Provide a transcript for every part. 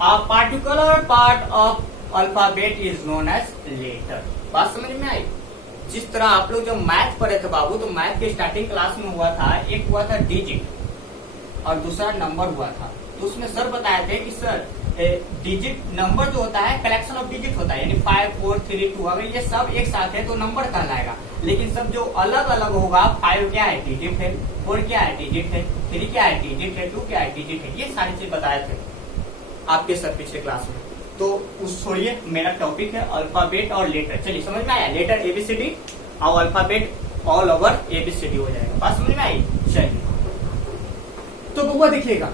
A particular part of alphabet is known as letter. बात समझ में आई? जिस तरह आप लोग जब मैथ पढ़े थे बाबू, तो मैथ के स्टार्टिंग क्लास में हुआ था, एक हुआ था डिजिट और दूसरा नंबर हुआ था। तो उसमें सर बताए थे कि सर डिजिट नंबर जो होता है कलेक्शन ऑफ डिजिट होता है, यानी 5 4 3 2, अगर ये सब एक साथ है तो नंबर कहलाएगा। लेकिन सब जो अलग अलग होगा, 5 क्या है डिजिट है, 4 क्या है डिजिट है, 3 क्या है डिजिट है, 2 क्या है डिजिट है, ये सारी चीज बताए थे आपके सर पिछले क्लास में। तो उस छोड़िए, मेरा टॉपिक है अल्फाबेट और लेटर। चलिए समझ में आया, लेटर एबीसीडी और अल्फाबेट ऑल ओवर एबीसीडी हो जाएगा। बात समझ में आई? चलिए तो बउआ देखिएगा,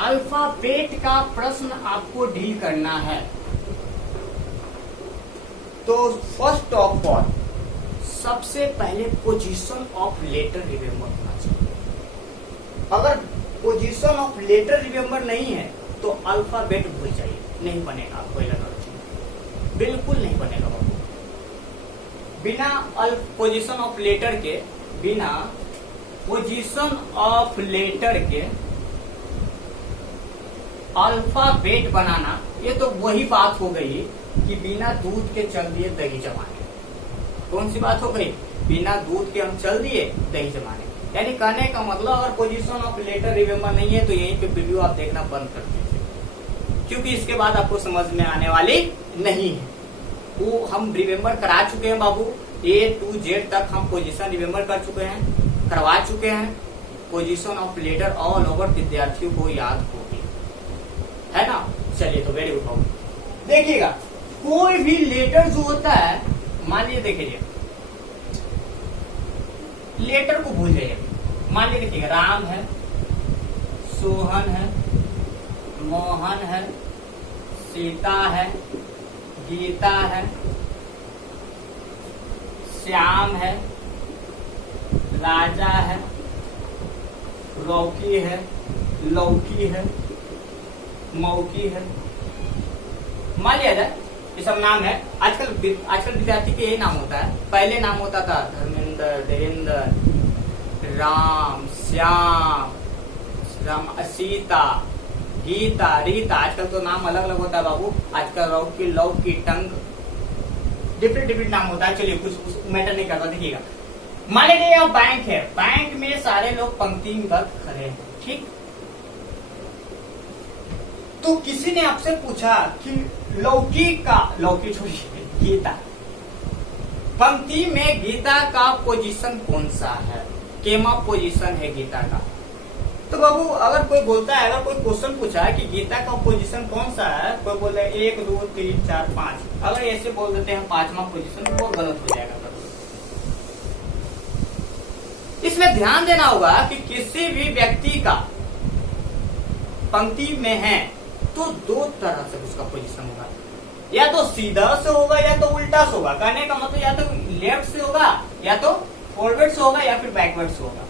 अल्फाबेट का प्रश्न आपको डील करना है। तो फर्स्ट ऑफ ऑल सबसे पहले पोजीशन ऑफ लेटर रिमेम्बर होना चाहिए। अगर पोजीशन ऑफ लेटर रिमेम्बर नहीं है तो अल्फाबेट भूल जाइए, नहीं बनेगा आपको एनर्जी, बिल्कुल नहीं बनेगा बाबू। बिना पोजीशन ऑफ लेटर के, बिना पोजीशन ऑफ लेटर के अल्फाबेट बनाना, ये तो वही बात हो गई कि बिना दूध के चल दिए दही जमाने। कौन सी बात हो गई? बिना दूध के हम चल दिए दही जमाने। यानी कहने का मतलब अगर पोजीशन ऑफ लेटर रिमेम्बर नहीं है तो यहीं पे वीडियो आप देखना बंद कर दीजिए, क्योंकि इसके बाद आपको समझ में आने वाली नहीं है। वो हम रिमेम्बर करा चुके हैं बाबू, A to Z तक हम पोजीशन रिमेम्बर कर चुके हैं, करवा चुके हैं। Position of letter all over विद्यार्थियों को याद होगी, है ना? चलिए तो वेरी गुड बाबू। देखिएगा, कोई भी लेटर जो होता है, मान लीजिए देखिए लेटर को भूल जाइए। मान लीजिए देखिएगा, राम है, सोहन है, मोहन है, सीता है, गीता है, श्याम है, राजा है, रौकी है, लौकी है, मौकी है। मान लिया जाए ये सब नाम है। आजकल विद्यार्थी के यही नाम होता है। पहले नाम होता था धर्मेंद्र, देवेंद्र, राम, श्याम, सीता, गीता, रीता। आजकल तो नाम अलग अलग होता है बाबू। आजकल रौकी, लौकी, टंग, डिफरेंट नाम होता है। चलिए कुछ मैटर नहीं करता। देखिएगा, मान लीजिए यहाँ बैंक है, बैंक में सारे लोग पंक्तिबद्ध खड़े हैं, ठीक? तो किसी ने आपसे पूछा कि लौकी छोड़िए, गीता, पंक्ति में गीता का पोजीशन कौन सा है, केमा पोजीशन है गीता का? तो बाबू अगर कोई बोलता है, अगर कोई क्वेश्चन पूछा है कि गीता का पोजीशन कौन सा है, कोई बोले 1 2 3 4 5, अगर ऐसे बोल देते हैं 5वां पोजीशन, वो गलत हो जाएगा। इसमें ध्यान देना होगा कि किसी भी व्यक्ति का पंक्ति में है तो 2 तरह से उसका पोजीशन होगा, या तो सीधा से होगा या तो उल्टा से होगा। कहने का मतलब या तो लेफ्ट से होगा, या तो फॉरवर्ड से होगा, या फिर बैकवर्ड से होगा।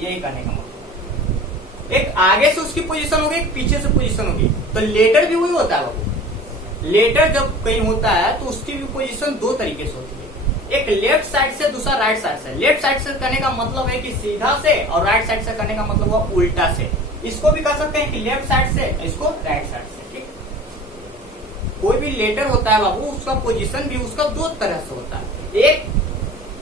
यही कहने का मतलब। एक आगे से उसकी पोजीशन होगी, एक पीछे से पोजीशन होगी। तो लेटर भी वही होता है बाबू। लेटर जब कहीं होता है तो उसकी भी पोजीशन 2 तरीके से होती है, एक लेफ्ट साइड से, दूसरा राइट साइड से। लेफ्ट साइड से करने का मतलब है कि सीधा से, और राइट साइड से करने का मतलब हुआ उल्टा से। इसको भी कह सकते हैं कि लेफ्ट साइड से, इसको राइट साइड से, ठीक? कोई भी लेटर होता है बाबू, उसका पोजीशन भी उसका 2 तरह से होता है। एक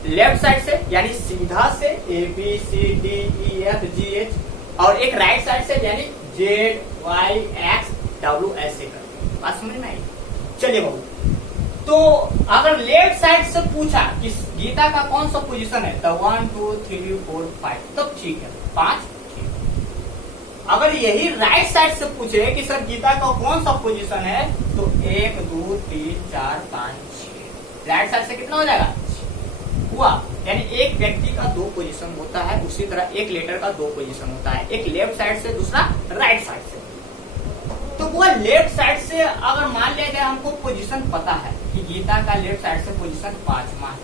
लेफ्ट साइड से यानी सीधा से ABCDEFGH, और एक राइट साइड से यानी ZYXW ऐसे करके। बात समझ में आई? चलिए बाबू, तो अगर लेफ्ट साइड से पूछा कि गीता का कौन सा पोजीशन है, तो 1 2 3 4 5, तब ठीक है, 5 ठीक। अगर यही राइट साइड से पूछे कि सर गीता का कौन सा पोजीशन है, तो 1 2 3 4 5 6, राइट साइड से कितना हो जाएगा? हुआ। यानी एक व्यक्ति का 2 पोजीशन होता है, उसी तरह एक लेटर का 2 पोजीशन होता है, एक लेफ्ट साइड से, दूसरा राइट साइड से। तो वो लेफ्ट साइड से अगर मान लिया जाए हमको पोजीशन पता है कि गीता का लेफ्ट साइड से पोजीशन 5वां है,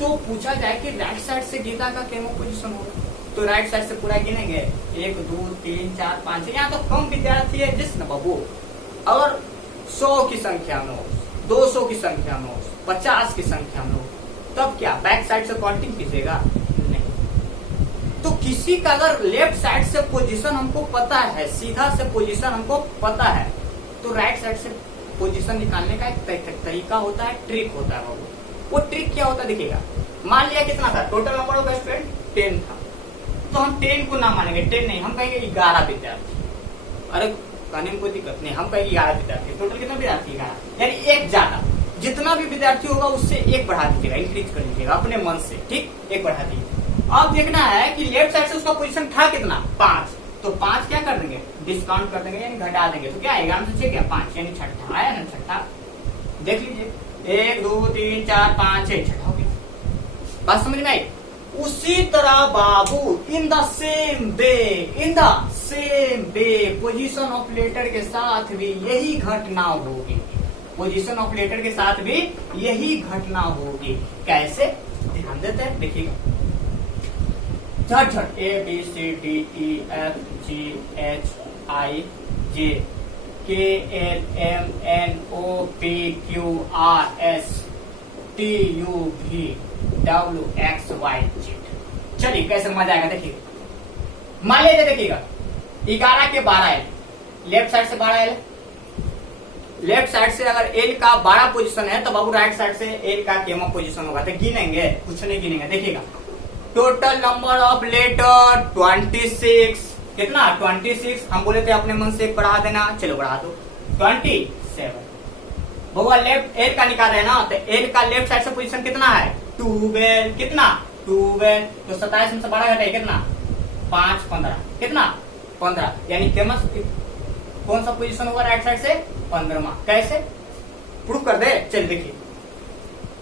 तो पूछा जाए कि राइट साइड से गीता का क्या पोजीशन होगा, तो राइट साइड से पूरा गिनेंगे 1 2 3 4 5। यहाँ तो कम विद्यार्थी है जिस न बाबू। अगर 100 की संख्या में हो, 200 की संख्या में हो, 50 की संख्या में हो, तब क्या बैक साइड से काउंटिंग कीजिएगा? नहीं। तो किसी का अगर लेफ्ट साइड से पोजीशन हमको पता है, सीधा से पोजीशन हमको पता है, तो राइट साइड से पोजीशन निकालने का एक तरीका होता है, ट्रिक होता है बाबू। वो ट्रिक क्या होता है देखिएगा। मान लिया कितना था टोटल नंबर ऑफ स्टूडेंट 10 था, तो हम 10 को ना मानेंगे, 10 नहीं, हम कहेंगे 11 विद्यार्थी। अरे कहने में कोई दिक्कत नहीं, हम कहेंगे 11 विद्यार्थी। टोटल कितना विद्यार्थी? 11, यानी एक ज्यादा। जितना भी विद्यार्थी होगा उससे एक बढ़ा दीजिएगा, इंक्रीज कर लीजिएगा अपने मन से, ठीक, एक बढ़ा दीजिए। अब देखना है कि लेफ्ट साइड से उसका पोजीशन था कितना, 5, तो 5 क्या कर देंगे, डिस्काउंट कर देंगे, यानी घटा देंगे, तो क्या आएगा हमसे 6 क्या 5, यानी छठा आया ना, छठा। देख लीजिए 1 2 3 4 5 6, छठा हो गया। बात समझ में आई? उसी तरह बाबू in the same way position of letter के साथ भी यही घटना होगी, पोजीशन ऑफ लेटर के साथ भी यही घटना होगी। कैसे, ध्यान देते हैं, देखिएगा झट झट A B C D E F G H I J K L M N O P Q R S T U V W X Y Z। चलिए कैसे मजा आएगा, देखिए मान लेते, देखिएगा 11 के 12 एल, लेफ्ट साइड से 12 एल, लेफ्ट साइड से अगर एल का 12 पोजीशन है तो बाबू राइट साइड से एल का केमा पोजीशन होगा, तो गिनेंगे, कुछ नहीं गिनेंगे। देखिएगा टोटल नंबर ऑफ लेटर 26, कितना 26, हम बोले थे अपने मन से एक बढ़ा देना, चलो बढ़ा दो 27। बउआ लेफ्ट एल का निकाल रहे हैं ना, तो एल का लेफ्ट साइड से पोजीशन कितना है 12, कितना 12, तो 27 में से 12 घटाइए कितना 5 15, कितना 15, यानी केमस कौन सा पोजीशन होगा राइट साइड से 15वां। कैसे प्रूफ कर दे, चल देखिए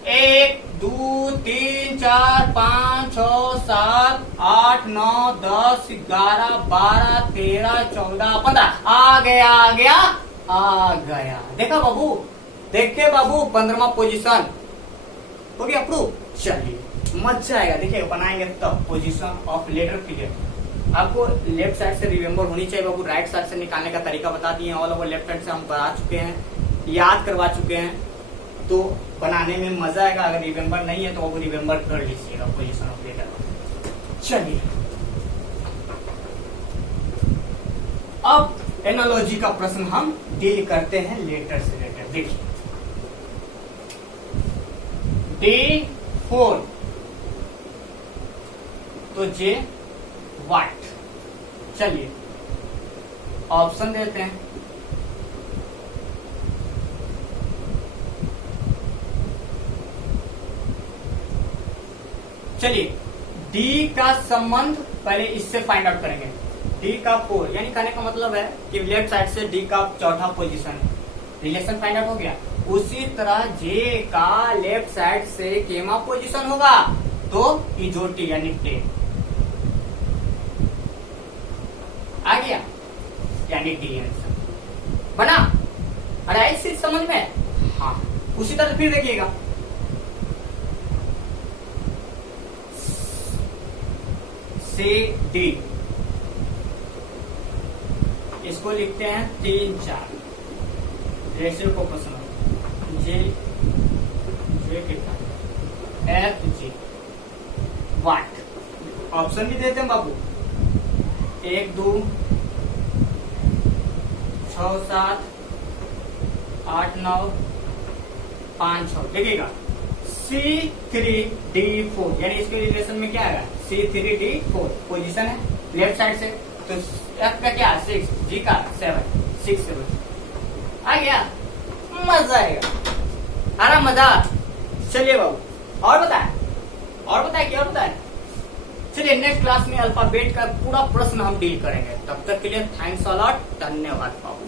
1 2 3 4 5 6 7 8 9 10 11 12 13 14 15, आ गया। देखा बाबू, देखे बाबू 15वां पोजीशन हो गया प्रूफ। चलिए मजा आएगा, देखिए बनाएंगे तब पोजीशन ऑफ लेटर पीरियड। आपको लेफ्ट साइड से रिमेम्बर होनी चाहिए बाबू, राइट साइड से निकालने का तरीका बता दिए, ऑल ओवर लेफ्ट साइड से हम बता चुके हैं, याद करवा चुके हैं, तो बनाने में मजा आएगा। अगर रिमेम्बर नहीं है तो वो रिमेम्बर कर लीजिएगा पोजीशन ऑफ लेटर। चलिए अब एनालॉजी का प्रश्न हम डील करते हैं लेटर से लेटर। देखिए D4 तो J व्हाट। चलिए ऑप्शन देते हैं, चलिए डी का संबंध पहले इससे फाइंड आउट करेंगे। डी का 4 यानी कहने का मतलब है कि लेफ्ट साइड से डी का चौथा पोजीशन, रिलेशन फाइंड आउट हो गया। उसी तरह जे का लेफ्ट साइड से केमा पोजीशन होगा, तो इजोटी यानी 10 आ गया, यानी डी आंसर बना। अरे इस चीज समझ में, हाँ। उसी तरह फिर देखिएगा सी डी, इसको लिखते हैं 3 4, रेशियो को पसंद जे कितना एफ जी वाट। ऑप्शन भी देते हैं बाबू 1 2 6 7 8 9 5 6। देखिएगा C3D4 यानी इसके रिलेशन में क्या आएगा C3D4 पोजीशन है लेफ्ट साइड से, तो F का क्या 6, G का 7, 6 7 आ गया। मजा आएगा, अरे मजा। चलिए बाबू और बताए क्या और बताए। चलिए नेक्स्ट क्लास में अल्फाबेट का पूरा प्रश्न हम डील करेंगे। तब तक के लिए थैंक्स अ लॉट, धन्यवाद बाबू।